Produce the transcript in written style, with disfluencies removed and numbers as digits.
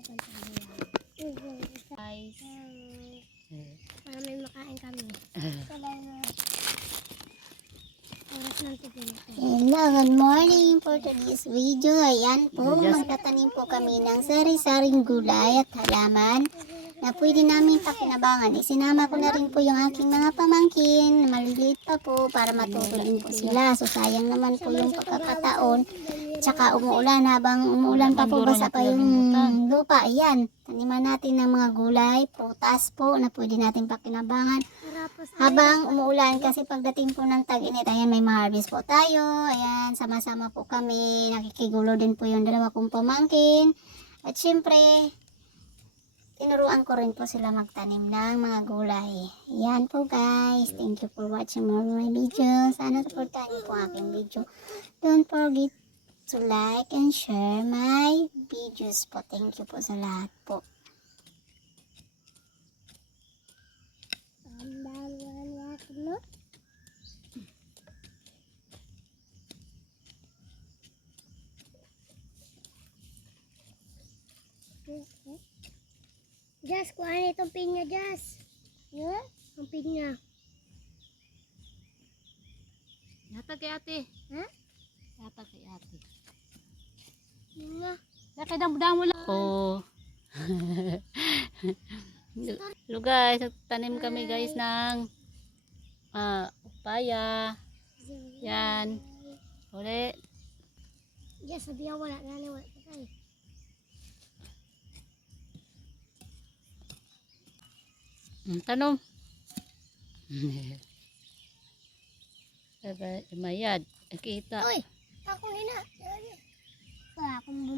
Guys. Para may makain kami. Oras ng tigil. Hello, good morning for today's video. Ayan po, magtatanim po kami ng sari-saring gulay at halaman na pwede namin pakinabangan. Isinama ko na rin po yung aking mga pamangkin, maliliit pa po para matuto din po sila. So sayang naman po yung pagkakataon. Tsaka umuulan, habang umuulan pa po, basa pa yung lupa. Ayan, taniman natin ng mga gulay, prutas po na pwede natin pakinabangan habang umuulan, kasi pagdating po ng tag-init, ayan, may ma-harvest po tayo. Ayan, sama-sama po kami, nakikigulo din po yung dalawa kong pamangkin. At syempre, tinuruan ko rin po sila magtanim ng mga gulay. Ayan po guys, thank you for watching more of my videos. Sana supportahan niyo po aking video. Don't forget to like and share my videos po. Thank you po sa lahat po. Jazz, kuhaan itong pinya, Jazz. Yeah? Ang pinya. Yata kay ate. Ha? Yata kay ate. Pinya. Kaya damo lang. Oh. Hello guys, tanim kami guys ng upaya. Yan. Uli. Jazz, sabihan wala. Wala patay. Tanom. Mayad. Kita. Uy! Akong ina. Wala akong